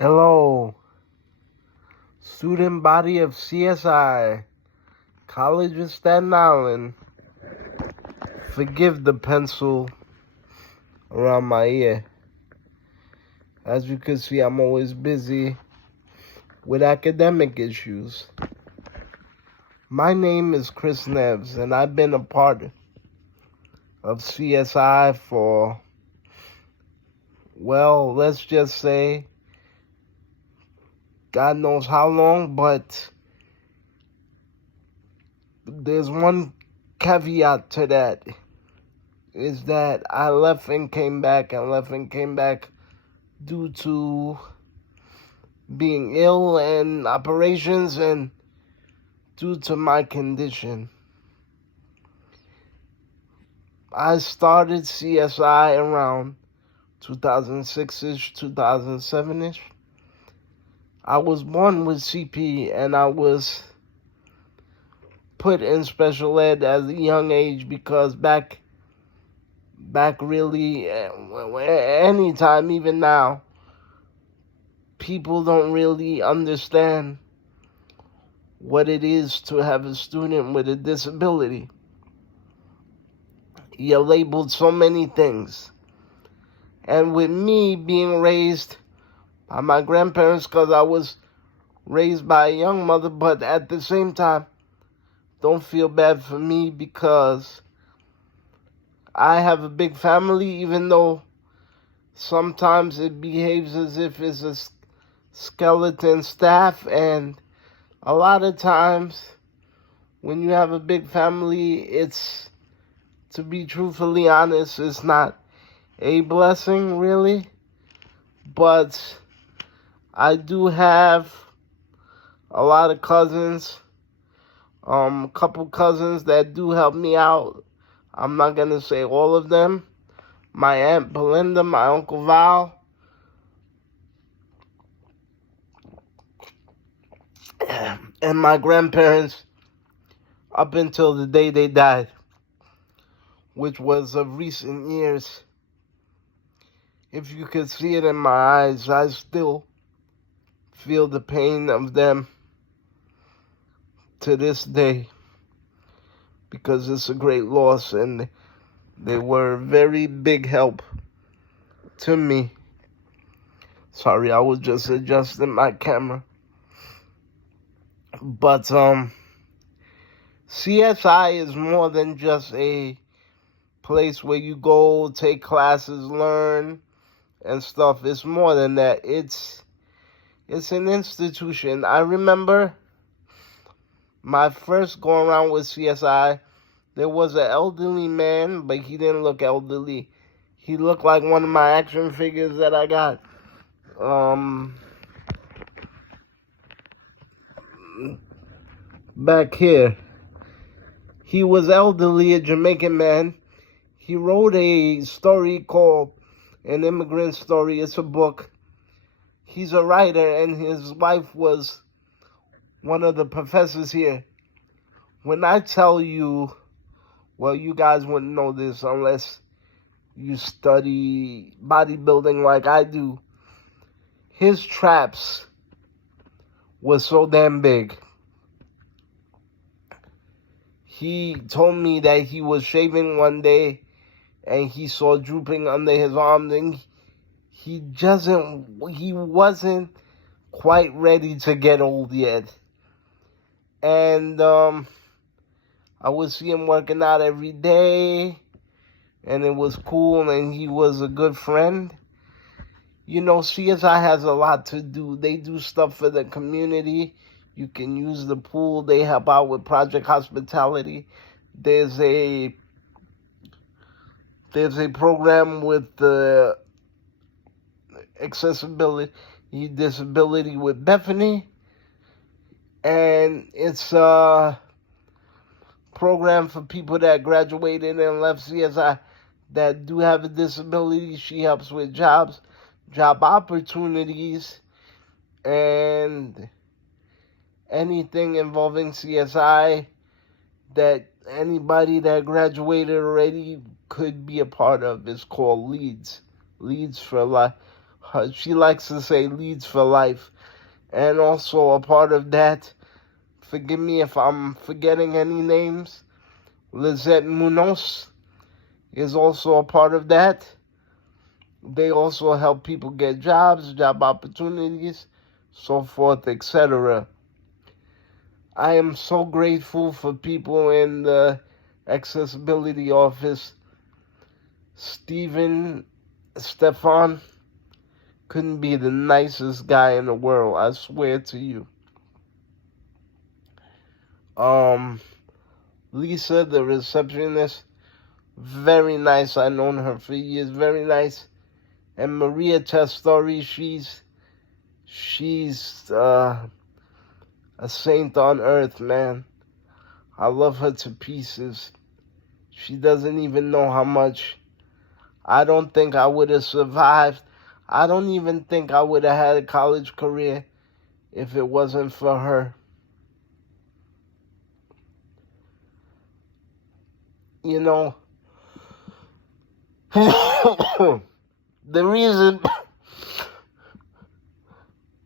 Hello, student body of CSi, College of Staten Island. Forgive the pencil around my ear. As you can see, I'm always busy with academic issues. My name is Chris Neves, and I've been a part of CSi for, well, let's just say, God knows how long, but there's one caveat to that, is that I left and came back due to being ill and operations and due to my condition. I started CSi around 2006-ish, 2007-ish. I was born with CP and I was put in special ed at a young age because back really, anytime, even now, people don't really understand what it is to have a student with a disability. You're labeled so many things. And with me being raised by my grandparents, because I was raised by a young mother, but at the same time, don't feel bad for me because I have a big family, even though sometimes it behaves as if it's a skeleton staff, and a lot of times when you have a big family, it's, to be truthfully honest, it's not a blessing really, but I do have a lot of cousins, a couple cousins that do help me out. I'm not going to say all of them. My Aunt Belinda, my Uncle Val, and my grandparents up until the day they died, which was of recent years. If you could see it in my eyes, I still feel the pain of them to this day because it's a great loss and they were a very big help to me. Sorry, I was just adjusting my camera. But CSi is more than just a place where you go, take classes, learn, and stuff. It's more than that. It's an institution. I remember my first go around with CSi, there was an elderly man, but he didn't look elderly. He looked like one of my action figures that I got. Back here. He was elderly, a Jamaican man. He wrote a story called An Immigrant Story. It's a book. He's a writer, and his wife was one of the professors here. When I tell you, well, you guys wouldn't know this unless you study bodybuilding like I do. His traps was so damn big. He told me that he was shaving one day and he saw drooping under his arm, and he wasn't quite ready to get old yet. And I would see him working out every day, and it was cool, and he was a good friend. You know, CSI has a lot to do. They do stuff for the community. You can use the pool. They help out with Project Hospitality. There's a program with the accessibility, disability with Bethany. And it's a program for people that graduated and left CSI that do have a disability. She helps with job opportunities, and anything involving CSI that anybody that graduated already could be a part of. Is called Leads for she likes to say leads for life. And also a part of that, forgive me if I'm forgetting any names, Lizette Munoz is also a part of that. They also help people get jobs, job opportunities, so forth, etc. I am so grateful for people in the accessibility office. Stefan couldn't be the nicest guy in the world, I swear to you. Lisa, the receptionist, very nice. I've known her for years, very nice. And Maria Testori, she's a saint on earth, man. I love her to pieces. She doesn't even know how much. I don't think I would have survived. I don't even think I would have had a college career if it wasn't for her. You know, the reason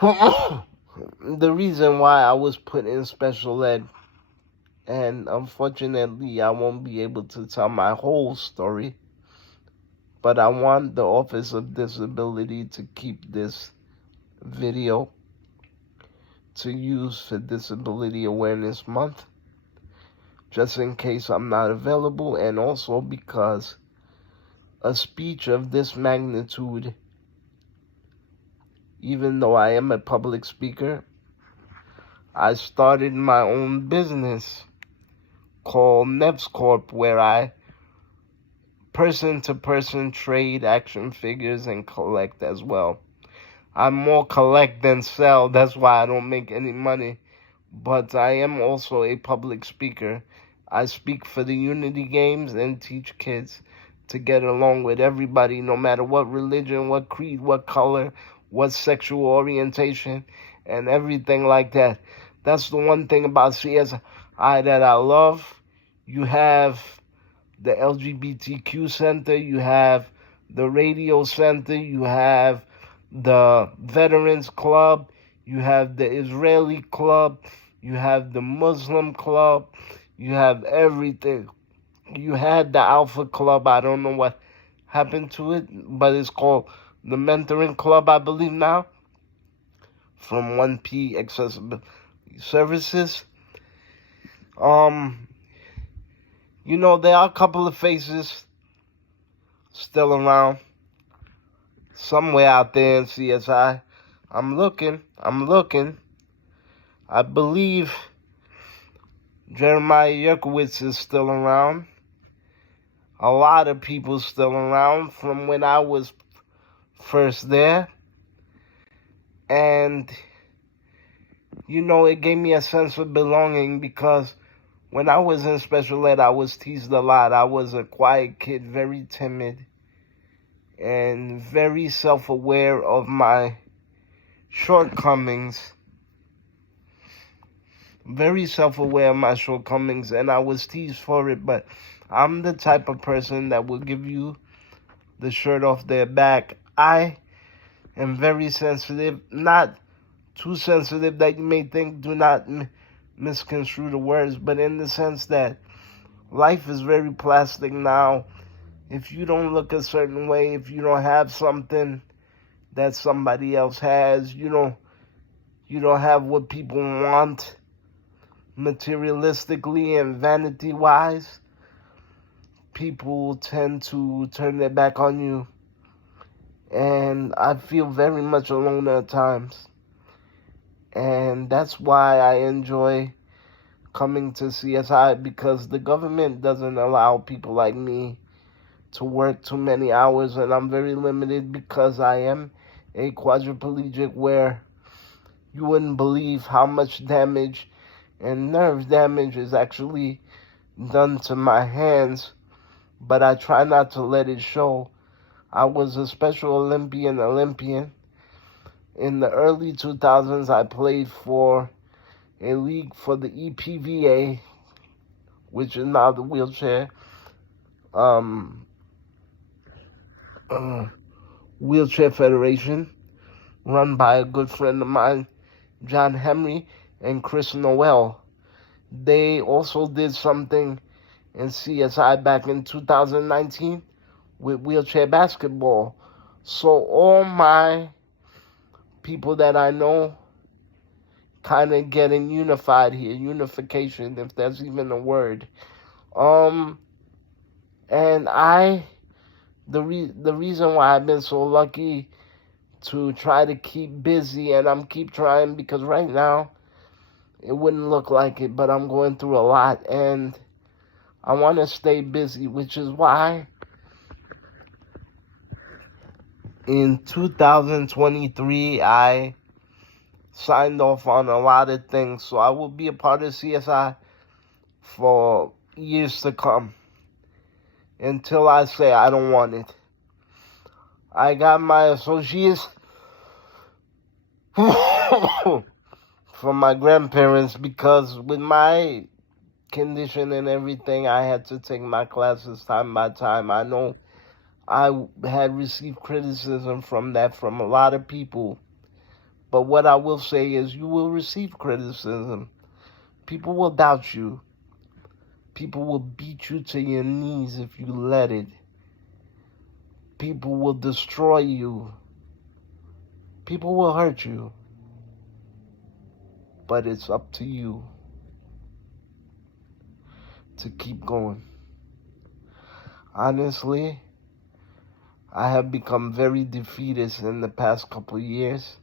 the reason why I was put in special ed, and unfortunately I won't be able to tell my whole story, but I want the Office of Disability to keep this video to use for Disability Awareness Month, just in case I'm not available, and also because a speech of this magnitude, even though I am a public speaker, I started my own business called Neves Corp, where I person-to-person trade action figures and collect as well. I more collect than sell, that's why I don't make any money. But I am also a public speaker. I speak for the Unity Games and teach kids to get along with everybody, no matter what religion, what creed, what color, what sexual orientation, and everything like that. That's the one thing about CSi that I love. You have the LGBTQ Center, you have the Radio Center, you have the Veterans Club, you have the Israeli Club, you have the Muslim Club, you have everything. You had the Alpha Club, I don't know what happened to it, but it's called the Mentoring Club, I believe now, from 1P Accessibility Services. You know, there are a couple of faces still around somewhere out there in CSi. I'm looking. I believe Jeremiah Yerkowitz is still around. A lot of people still around from when I was first there. And, you know, it gave me a sense of belonging because when I was in special ed, I was teased a lot. I was a quiet kid, very timid, and very self-aware of my shortcomings. Very self-aware of my shortcomings, and I was teased for it, but I'm the type of person that will give you the shirt off their back. I am very sensitive, not too sensitive that you may think, do not misconstrue the words, but in the sense that life is very plastic now. If you don't look a certain way, if you don't have something that somebody else has, you don't have what people want materialistically and vanity-wise, people tend to turn their back on you. And I feel very much alone at times. And that's why I enjoy coming to CSi, because the government doesn't allow people like me to work too many hours, and I'm very limited because I am a quadriplegic, where you wouldn't believe how much damage and nerve damage is actually done to my hands, but I try not to let it show. I was a Special Olympian. In the early 2000s, I played for a league for the EPVA, which is now the wheelchair Wheelchair Federation, run by a good friend of mine, John Henry, and Chris Neves. They also did something in CSI back in 2019 with wheelchair basketball. So all my people that I know kind of getting unified here, unification, if that's even a word. And the reason why I've been so lucky to try to keep busy, and I'm keep trying, because right now it wouldn't look like it, but I'm going through a lot, and I want to stay busy, which is why in 2023 I signed off on a lot of things, so I will be a part of CSI for years to come until I say I don't want it. I got my associates from my grandparents, because with my condition and everything, I had to take my classes time by time. I know I had received criticism from that from a lot of people, but what I will say is you will receive criticism. People will doubt you. People will beat you to your knees if you let it. People will destroy you. People will hurt you. But it's up to you to keep going. Honestly, I have become very defeatist in the past couple of years,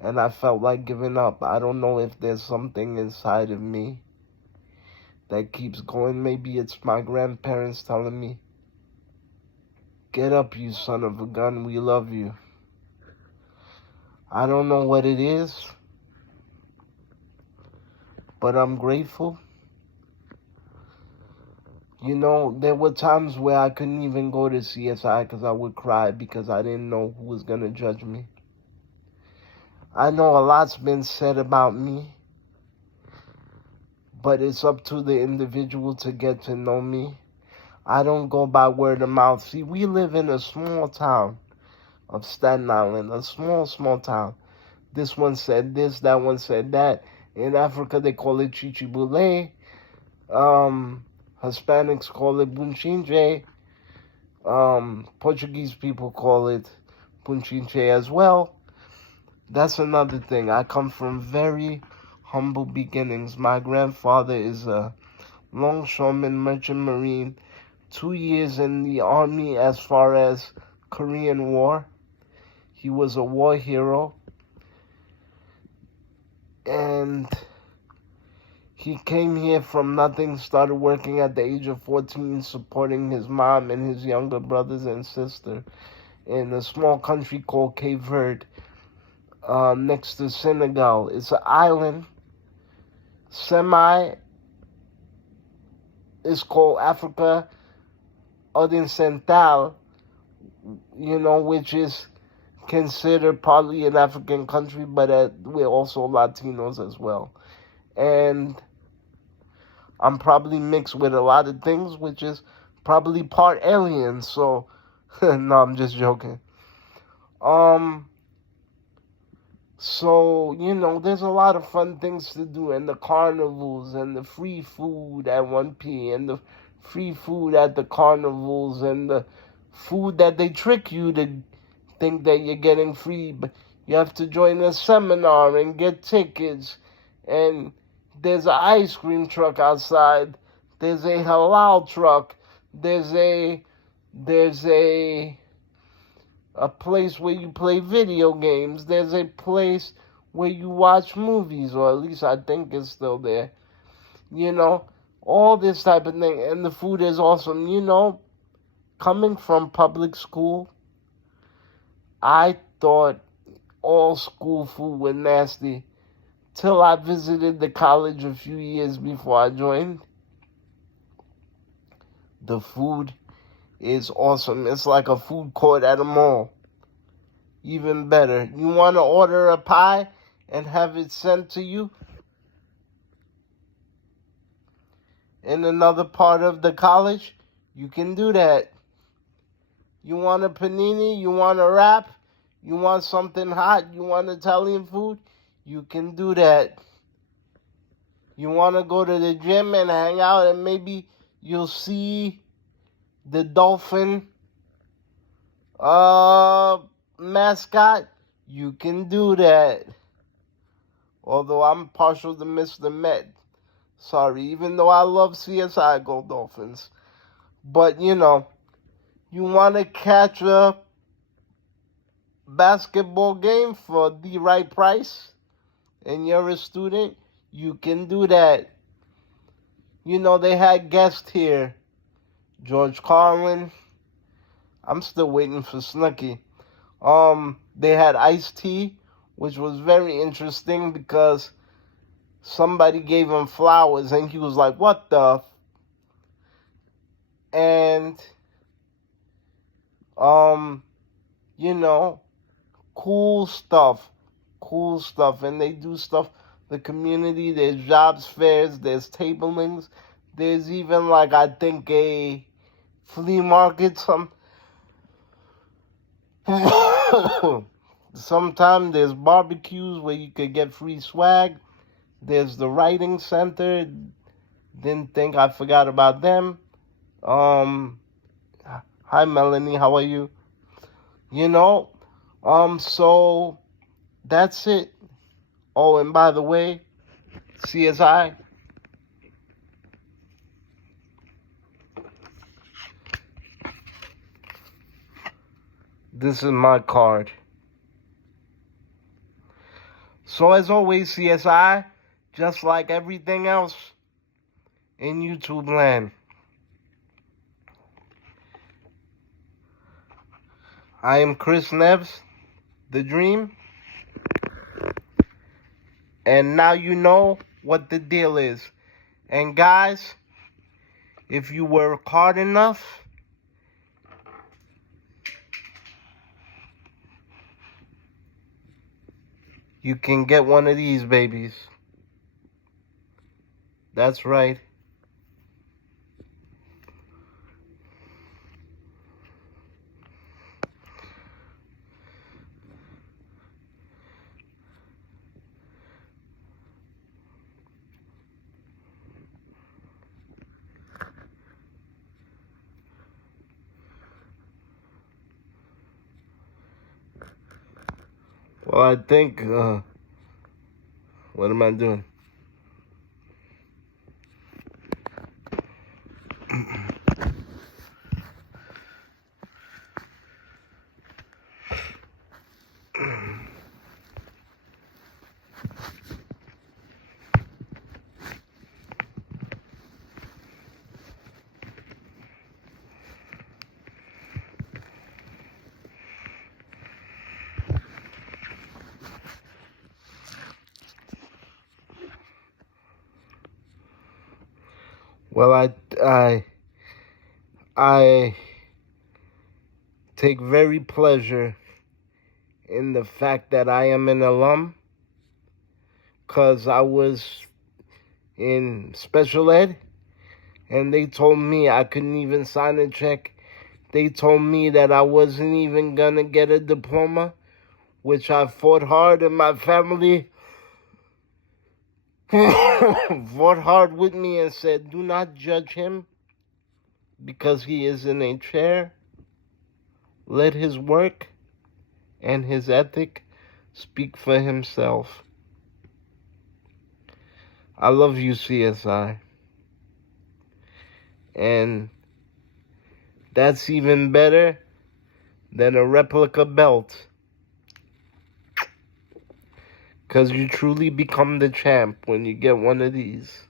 and I felt like giving up. I don't know if there's something inside of me that keeps going. Maybe it's my grandparents telling me, get up, you son of a gun, we love you. I don't know what it is, but I'm grateful. You know, there were times where I couldn't even go to CSI because I would cry because I didn't know who was going to judge me. I know a lot's been said about me, but it's up to the individual to get to know me. I don't go by word of mouth. See, we live in a small town of Staten Island, a small town. This one said this, that one said that. In Africa, they call it chichibule. Hispanics call it bunchinche. Portuguese people call it bunchinche as well. That's another thing. I come from very humble beginnings. My grandfather is a longshoreman, merchant marine, 2 years in the army as far as Korean War. He was a war hero. And he came here from nothing, started working at the age of 14, supporting his mom and his younger brothers and sister in a small country called Cape Verde, next to Senegal. It's an island, it's called Africa Occidental, which is considered partly an African country, but we're also Latinos as well. And I'm probably mixed with a lot of things, which is probably part alien. So, no, I'm just joking. So, there's a lot of fun things to do, and the carnivals, and the free food at 1P, and the free food at the carnivals, and the food that they trick you to think that you're getting free, but you have to join a seminar and get tickets, and there's an ice cream truck outside, there's a halal truck, there's a place where you play video games, there's a place where you watch movies, or at least I think it's still there. All this type of thing, and the food is awesome. Coming from public school, I thought all school food was nasty till I visited the college a few years before I joined. The food is awesome. It's like a food court at a mall. Even better. You want to order a pie and have it sent to you in another part of the college? You can do that. You want a panini? You want a wrap? You want something hot? You want Italian food? You can do that. You want to go to the gym and hang out and maybe you'll see the dolphin mascot? You can do that. Although I'm partial to Mr. Met. Sorry, even though I love CSI Go Dolphins. But, you want to catch a basketball game for the right price and you're a student, you can do that. They had guests here. George Carlin. I'm still waiting for Snooki. They had Ice-T, which was very interesting because somebody gave him flowers and he was like, what the? And, cool stuff. And they do stuff, the community, there's jobs fairs, there's tablings, there's even I think a flea market. Sometimes there's barbecues where you could get free swag. There's the writing center. Didn't think I forgot about them. Hi Melanie, how are you? So that's it. Oh, and by the way, CSI. This is my card. So as always, CSI, just like everything else in YouTube land, I am Chris Neves, the Dream. And now you know what the deal is. And guys, if you work hard enough, you can get one of these babies. That's right. Well, I think, what am I doing? Well, I take very pleasure in the fact that I am an alum, because I was in special ed and they told me I couldn't even sign a check. They told me that I wasn't even gonna get a diploma, which I fought hard, and my family fought hard with me and said, do not judge him because he is in a chair. Let his work and his ethic speak for himself. I love you, CSI. And that's even better than a replica belt, because you truly become the champ when you get one of these.